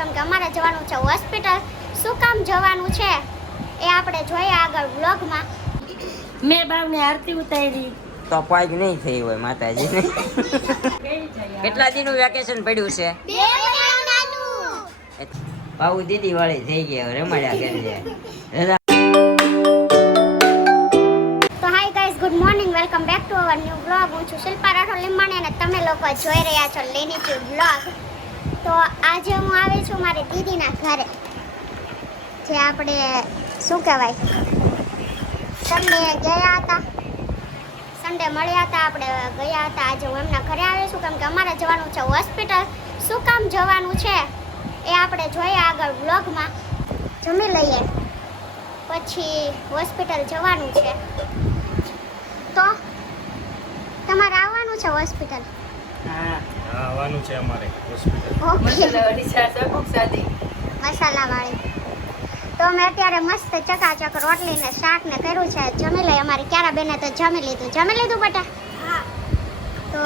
કેમ કે અમારે જવાનું છે હોસ્પિટલ. શું કામ જવાનું છે એ આપણે જોઈએ આગળ વ્લોગમાં. મેં બાવને આરતી ઉતારી તો પાગ નહીં થઈ હોય માતાજીને. કેટલા દિનનું વેકેશન પડ્યું છે? 2 મહિનાનું. બાબુ દીદી વાળી થઈ ગયા રમાડ્યા કરજે. તો hi guys, good morning, welcome back to our new vlog. હું છું શિલ્પા રાઠોડ લીંબાણી અને તમે લોકો જોઈ રહ્યા છો લેનીચુ વ્લોગ. તો આજે હું આવી છું મારી દીદીના ઘરે, જે આપણે શું કહેવાય સન્ડે ગયા હતા, સન્ડે મળ્યા હતા, આપણે ગયા હતા. આજે હું એમના ઘરે આવી છું કેમ કે અમારે જવાનું છે હોસ્પિટલ. શું કામ જવાનું છે એ આપણે જોઈએ આગળ વ્લોગમાં. જમી લઈએ પછી હોસ્પિટલ જવાનું છે. તો તમારે આવવાનું છે હોસ્પિટલ? આવવાનું છે અમારે હોસ્પિટલ. ઓકે, મસાલાવાળી. તો અમે અત્યારે મસ્ત ચકાચક રોટલી ને શાક ને કર્યું છે. જમી લઈ. અમારી ક્યારા બેને તો જમી લીધું બેટા. તો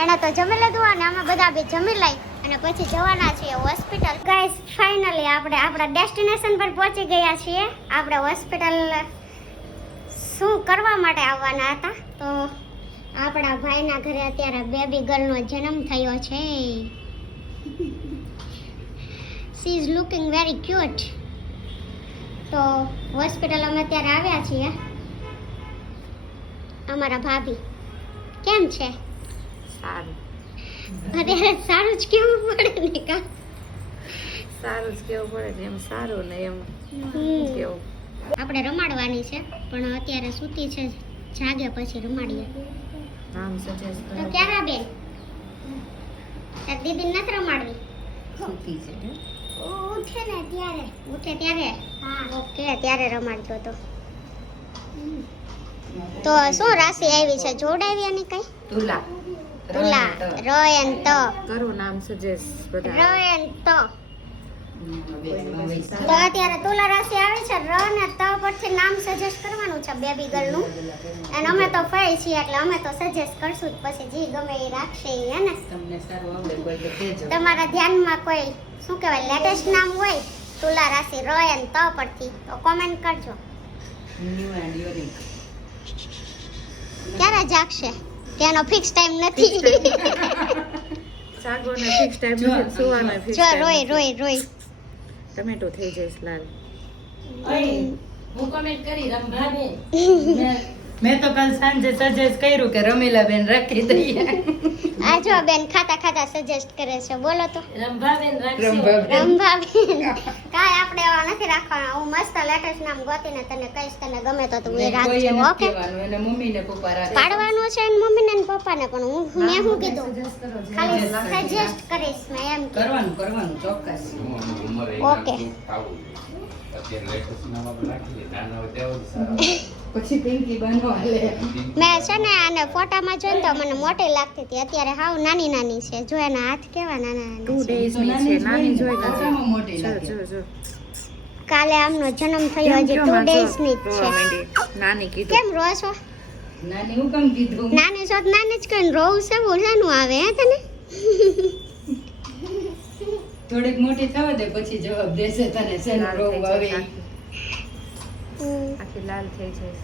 એણે તો જમી લીધું અને અમે બધા બી જમી લઈ અને પછી જવાના છીએ હોસ્પિટલ. ગાઈસ, ફાઇનલી આપણે આપણા ડેસ્ટિનેશન પર પહોંચી ગયા છીએ. આપણે હોસ્પિટલ શું કરવા માટે આવવાના હતા? તો આપણા ભાઈના ઘરે અત્યારે બેબી ગર્લનો જન્મ થયો છે. She is looking very cute. તો હોસ્પિટલ અમે અત્યારે આવ્યા છીએ. અમારા ભાભી કેમ છે? સારું. અત્યારે સારું જ કેવું પડે ને કા? સારું જ કેવું પડે ને, એમ સારું ને એમ કેવું. આપણે રમાડવાની છે પણ અત્યારે સૂતી છે. જાગે પછી રમાડીએ. નામ સજેસ્ટ તો ક્યારે બેન તાર દીદી નથી રમાડવી? સૂતી છે. ઉઠે ત્યારે ઓકે, ત્યારે રમાડતો તો. તો શું રાશિ આવી છે? જોડાવી એની કઈ? તુલા. તુલા. રોયન તો કરું નામ સજેસ્ટ બધા. રોયન તો અત્યારે તુલા રાશિ આવી છે. ર ને ત પરથી નામ સજેસ્ટ કરવાનું છે બેબી ગર્લનું. અને અમે તો ફરી છીએ એટલે અમે તો સજેસ્ટ કરશું જ. પછી જી ગમે એ રાખશે એ, હે ને? તમને સારું આવડે કોઈ તો કહેજો. તમારા ધ્યાનમાં કોઈ શું કહેવાય લેટેસ્ટ નામ હોય તુલા રાશિ ર અને ત પરથી તો કોમેન્ટ કરજો. New and unique. ક્યારે જાગશે તેનો ફિક્સ ટાઈમ નથી. સાગોને ફિક્સ ટાઈમ છે, સુવાનો ફિક્સ જો ટાઈમ. રોય ટમેટો થઈ જઈશ લાલ. હું કમેન્ટ કરી રંભાબેન મેં તો કાલ સાંજે સજેસ્ટ કર્યું કે રમીલા બેન રાખી દઈએ. આ જો બેન ખાતા સજેસ્ટ કરે છે. બોલો તો. રંભાબેન રાખશે. રંભાબેન કાંઈ આપણે એવા નથી રાખવાના. હું મસ્ત લેટેસ્ટ નામ ગોતીને તને કહીશ. તને ગમે તો તું એ રાખજે. ઓકે, એને મમ્મી ને પપ્પા રાખે. પાડવાનું છે ને મમ્મીને ને પપ્પાને પણ. મેં શું કીધું? ખાલી સજેસ્ટ કરીશ મેં એમ કીધું. કરવાનું ચોક્કસ. ઓકે. પછી પિંકી બનો હાલે. મેં છે ને આને ફોટામાં જોઈને તો મને મોટી લાગતી હતી. અત્યારે હાવ નાની છે. જો એના હાથ કેવા નાના 2 days ની છે. નાની જોઈ નથી. ફોટામાં મોટી જો લાગે. જો જો. કાલે આમનો જન્મ થયો. હજી 2 days ની જ છે. નાની કીધું. કેમ રો છો? નાની હું કેમ કીધું? નાની છો તો નાની જ કહીને રોવું છે. બોલાનું આવે હે તને? થોડીક મોટી થવા દે પછી જવાબ દેશે તને શેનો લાલ રોગ થઈ આવે. જઈશ આખી લાલ થઈ જઈશ.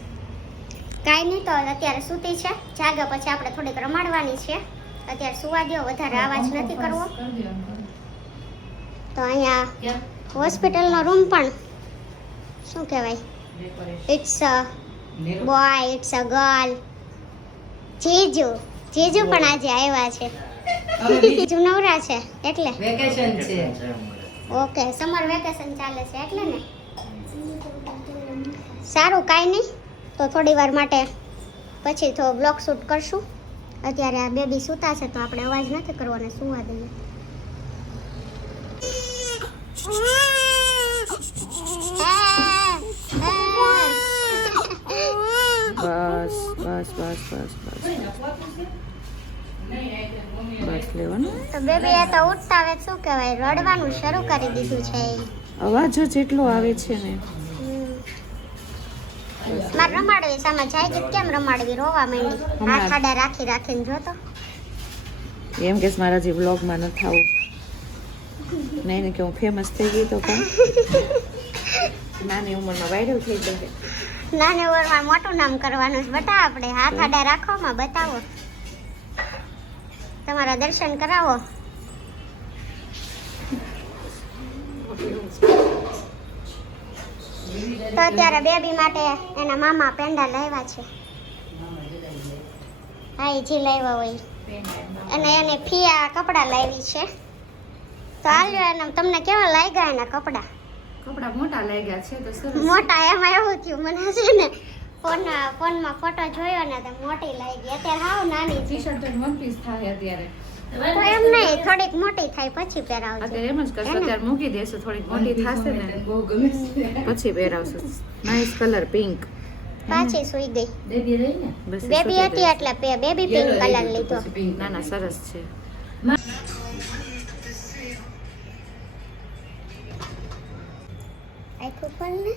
કાંઈ નહીં, તો અત્યારે સૂતી છે. જાગે પછી આપણે થોડીક રમાડવાની છે. અત્યારે સુવા દો, વધારે અવાજ નથી કરવો. તો અહીંયા હોસ્પિટલનો રૂમ પણ શું કહેવાય, it's a boy, it's a girl. જીજુ પણ આજે આવ્યા છે. જીજુ નવરા છે એટલે. વેકેશન છે. ઓકે, સમર વેકેશન ચાલે છે એટલે ને. સારું, કાંઈ નહીં. તો થોડી વાર માટે પછી તો બ્લોગ શૂટ કરશું. અત્યારે આ બેબી સૂતા છે તો આપણે અવાજ નથી કરવાનો. સુવા દઈએ. બસ લેવાનું. તો બેબી એ તો ઉઠતા હવે શું કહેવાય રડવાનું શરૂ કરી દીધું છે. અવાજ જ એટલો આવે છે ને. મારે રમાડવી સામે જાય છે. કેમ રમાડવી? રોવા માંડી. હાથ આડા રાખીને જોતો. એમ કે મારા જે વ્લોગમાં ન થાવું. નહીં ને કે હું ફેમસ થઈ ગઈ તો કાં નાની ઉંમરમાં વાયરલ થઈ ગઈ. નાની ઉંમરમાં મોટું નામ કરવાનું છે બટા આપણે. હાથ આડા રાખવામાં બતાવો, તમારા દર્શન કરાવો. તો અત્યારે બેબી માટે એના મામા પેંડા લાવ્યા છે. હા એ જે લાવ્યા હોય અને એને ફિયા કપડાં લાવી છે. તો હાલ્યો એને તમને કેવા લાગ્યા એના કપડાં? કપડા મોટા લાગ્યા છે તો સરસ. મોટા એમાં એવું થયું મને છે ને ફોનમાં ફોટો જોયો ને તો મોટી લાગી. અત્યારે હાવ નાની છે. ટી-શર્ટ તો વન પીસ થાય અત્યારે. તો એમ નહીં, થોડીક મોટી થાય પછી પહેરાવજો. અત્યારે એમ જ કરશું, અત્યારે મૂકી દેશું, થોડીક મોટી થશે ને બહુ ગમે છે. પછી પહેરાવશું. Nice colour pink. પાછી સુઈ ગઈ. બેબી રહી ને બસ એ બેબી શું હતી એટલે બેબી પિંક કલર લીધો. પછી pink. ના ના સરસ છે. આખું ખોલ ને.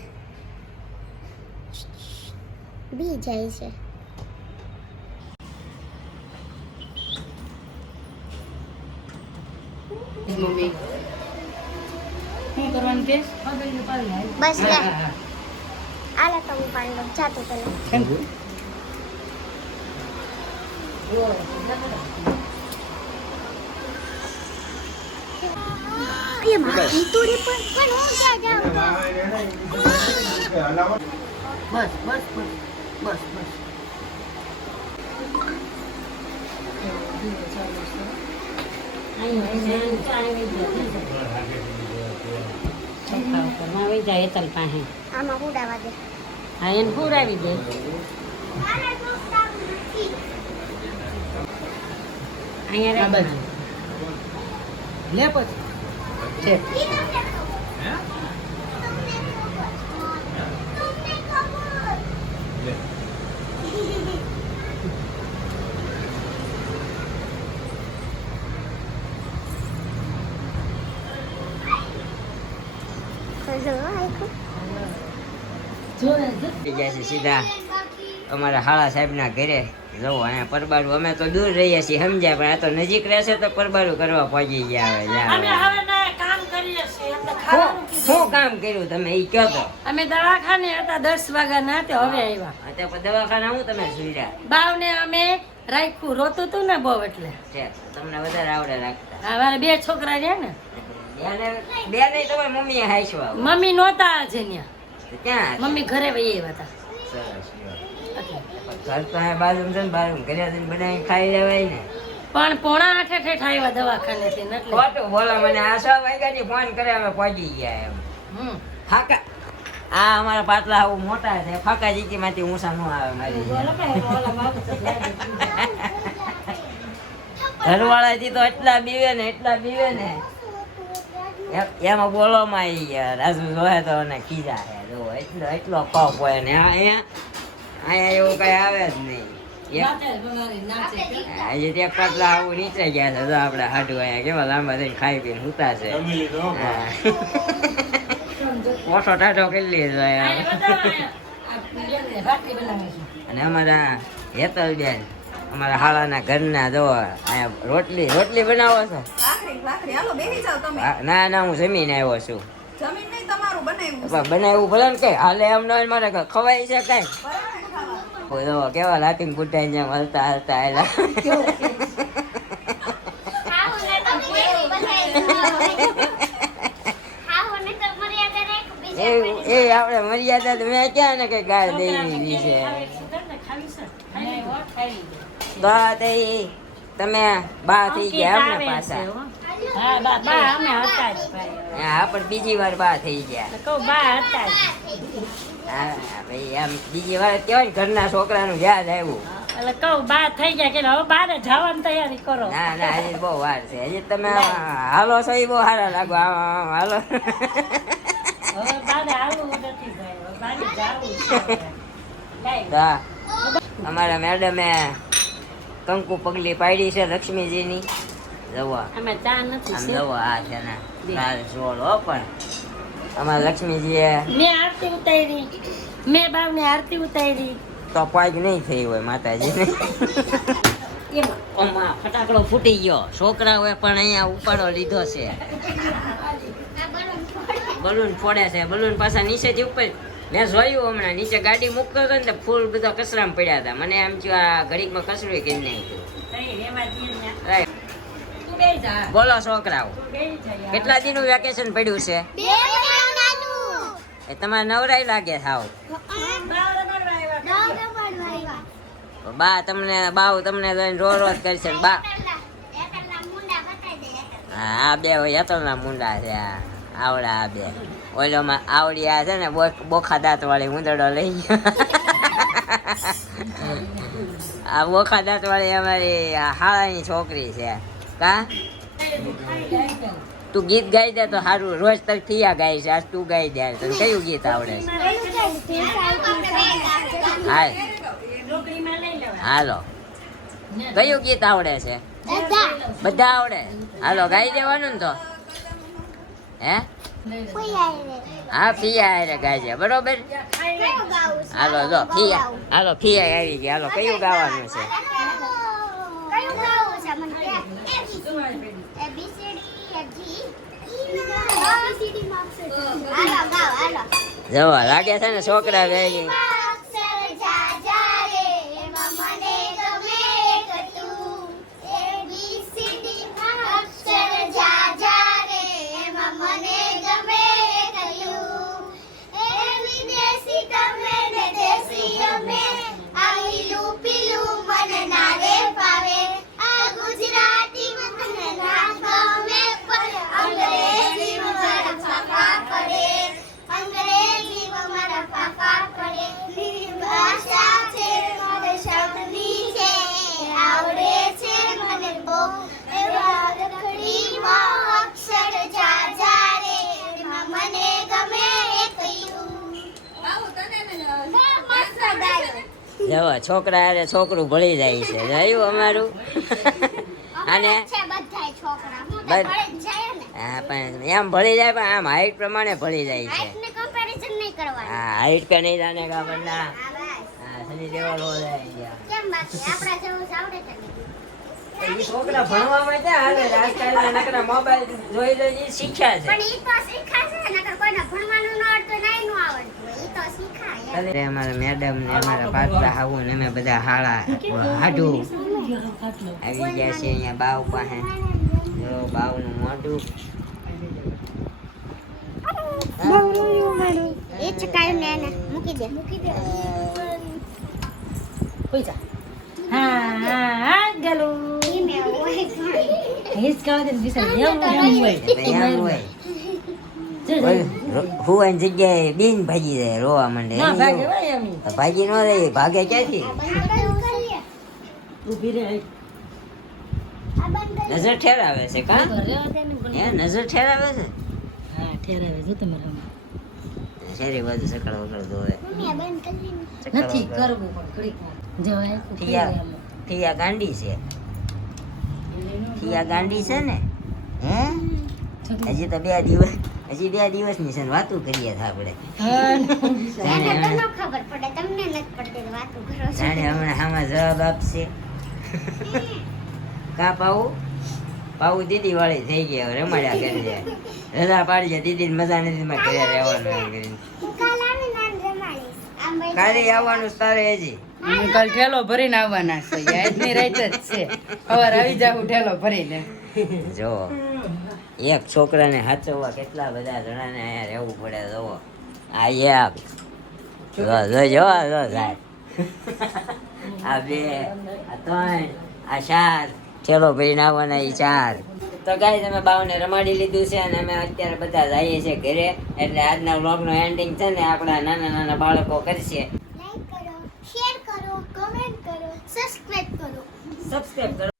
બી જાય છે. મમ્મી શું કરવાનું કે બસ લે. હા, હા. આલે તો હું પાડી લઉં. જાતું પેલા. એ મારી તોડી પણ હું ક્યાં જાઉં? બસ બસ બસ બસ બસ આમાં ઉડાવા દે. આ બાજુ લે પછી છે થઈ ગયા છે સીધા અમારા હાળા સાહેબના ઘરે. જવો અહીંયા પરબારું અમે તો દૂર રહીએ છીએ સમજ્યા, પણ આ તો નજીક રહેશે તો પરબારું કરવા પહોંચી ગયા. શું કામ કર્યું તમે એ કહો તો. અમે દવાખાને હતા 10 વાગ્યાના તે હવે આવ્યા. અત્યારે દવાખાના હું તમે સુઈરા બાવને અમે રાખ્યું, રોતું તું ને બહુ એટલે. છે તમને વધારે આવડે રાખતા. અમારે 2 છોકરા રહ્યા ને, બે નહીં તમારી મમ્મીએ હાઈશવા મમ્મી નહોતા આજે ત્યાં. ક્યાં મમ્મી ઘરે વહી આવ્યા હતા. સરસ ઘર તો અહીંયા બાજુ છે ને, બાજુ ઘરે જઈને બનાવીને ખાઈ લેવાય ને. પણ 7:45 ઠેઠ આવ્યા દવાખાનેથી ને એટલે. ખોટું બોલો મને. આ 6 વાગ્યાની ફોન કરે અમે પહોંચી ગયા એમ. હમ. ફાકા આ અમારા પાટલા આવું મોટા છે, ફાકા જીકી માંથી ઊંચા ન આવે મારી. ઘરવાળાથી તો એટલા બીવે ને એમાં બોલોમાં આવી ગયા. રાજુ જોહે તો ને ખીજા હે જો એટલો ખોફ હોય ને અહીંયા એવું કઈ આવે જ નહીં. આજે ત્યાં પાટલા આવું નીચે ગયા છે. જો આપડે હાડું અહીંયા કેવા લાંબા થઈને ખાઈ પીને હુતા છે. ઓછો ટાઢો કરી લીધો. અને અમારા હેતલબેન અમારા હાલાના ઘરના જો અહીંયા રોટલી બનાવો છો? ના ના હું જમીને આવ્યો છું. બનાવ્યું ભલે ને કઈ હાલે એમ ન મારે ખવાય છે કઈ. કેવા લાતીને ગુટાઈ જેમ હલતા આવેલા. એ આપણે મર્યાદા તો મેં ક્યાં ને કઈ ગાળ દઈ દીધી છે. તમે બા થઈ ગયા એમ ને પાછા? હા બા અમે હતા જ ભાઈ. હા પણ બીજી વાર બા થઈ ગયા. કહું બા હતા જ. હા ભાઈ આમ બીજી વાર કેવાય ને ઘરના છોકરાનું યાદ આવ્યું. એટલે કહું બા થઈ ગયા કે હવે બારે જવાની તૈયારી કરો. ના ના હજી બહુ વાર છે. હજી તમે હાલો છો એ બહુ સારા લાગો. હાલો હવે બારે આવવું નથી ભાઈ, હવે બારે જાવું છે. હા અમારા મેડમે કંકુ પગલી પાડી છે લક્ષ્મીજીની. જવા અમે ચા નથી આમ જવા આ છે ને લાલ સોળ હો. પણ અમારા લક્ષ્મીજીએ મેં આરતી ઉતારી, મેં બાવને આરતી ઉતારી. તો પાક નહીં થઈ હોય માતાજીને. ઓમાં ફટાકડો ફૂટી ગયો. છોકરાઓએ પણ અહીંયા ઉપાડો લીધો છે. બલૂન ફોડે છે. બલૂન પાછા નીચેથી ઉપર. મેં જોયું હમણાં નીચે ગાડી મૂકતો હતો ને તો ફૂલ બધા કચરામાં પડ્યા હતા. મને એમ થયું આ ઘડીકમાં કચરું કરી નાખ્યું. Right. બોલો છોકરાઓ, કેટલા દિનનું વેકેશન પડ્યું છે? એ તમારે નવરાઈ લાગે થાવ. બાવ તમને જોઈને રોજ કરશે. બા હા, આ બે યતલના મુંડા છે. આવડા આ બે. ઓલોમાં આવડી આ છે ને બોખા દાંત વાળી ઉંદરડો લઈ ગયો. આ બોખા દાંત વાળી અમારી હાળાની છોકરી છે. કા તું ગીત ગાઈ દે તો સારું. રોજ તક થિયા ગાય છે, આજ તું ગાઈ દે. તને કયું ગીત આવડે છે? હાલો, કયું ગીત આવડે છે? બધા આવડે. હાલો ગાઈ દેવાનું ને તો. હે હા, ફિયા હારે ગાય બરોબર. હાલો જો ફિયા. હાલો ફિયા આવી ગઈ. હાલો કયું ગાવાનું છે? જવા લાગે છે ને છોકરા ગઈ. જવા છોકરા અરે છોકરું ભળી જાય છે. જોયું અમારું. અને હા પણ એમ ભળી જાય, પણ આમ હાઈટ પ્રમાણે ભળી જાય છે. હા, હાઈટ કે નહીં જાને કા બન્ના. હા, સની દેવલ હો જાય. એ છોકરા ભણવામાં ક્યાં હાલે? આજકાલ નકરા મોબાઈલ જોઈ જોઈ શીખ્યા છે. અમારા મેડમ ને અમારા પાટલા હાવું ને અમે બધા હાડું આવી ગયા છે અહીંયા બાવ પાસે. બાવનું મોઢું હું જગ્યાએ બીન ભાગી જાય, રોવા માંડે. ભાગી નો રહી, ભાગે ક્યાંથી? નજર ઠેરાવે છે. કા નજર ઠેરાવે છે? શેરી બાજુ સકળ વકળ ધોવે. ઠિયા ગાંડી છે. ઠિયા ગાંડી છે ને. હે હજી તો 2 દિવસ, હજી 2 દિવસની છે. વાતું કરીએ આપણે. જાણે હમણાં આમાં જવાબ આપશે. કા પાવું દીદી વાળી થઈ ગઈ. હવે રમાડ્યા કરી જાય. રજા પાડી જાય. દીદી મજા નથી માં ઘરે રહેવાનું. કાલે આવવાનું તારે હજી. કાલ ઠેલો ભરીને આવવાના છે. આજની રાત જ છે. સવાર આવી જાવ ઠેલો ભરીને. જો એક છોકરાને હાચવવા કેટલા બધા જણાને અહીંયા રહેવું પડે. જોવો આ એક જો જાય. આ 2, આ 3, આ 4 ઠેલો ભરીને આવવાના. એ 4. તો ગાઈસ અમે બાવને રમાડી લીધું છે અને અમે અત્યારે બધા જઈએ છીએ ઘરે. એટલે આજના વ્લોગનો એન્ડિંગ છે ને આપણા નાના નાના બાળકો કરશે. લાઈક કરો, શેર કરો, કમેન્ટ કરો, સબસ્ક્રાઇબ કરો.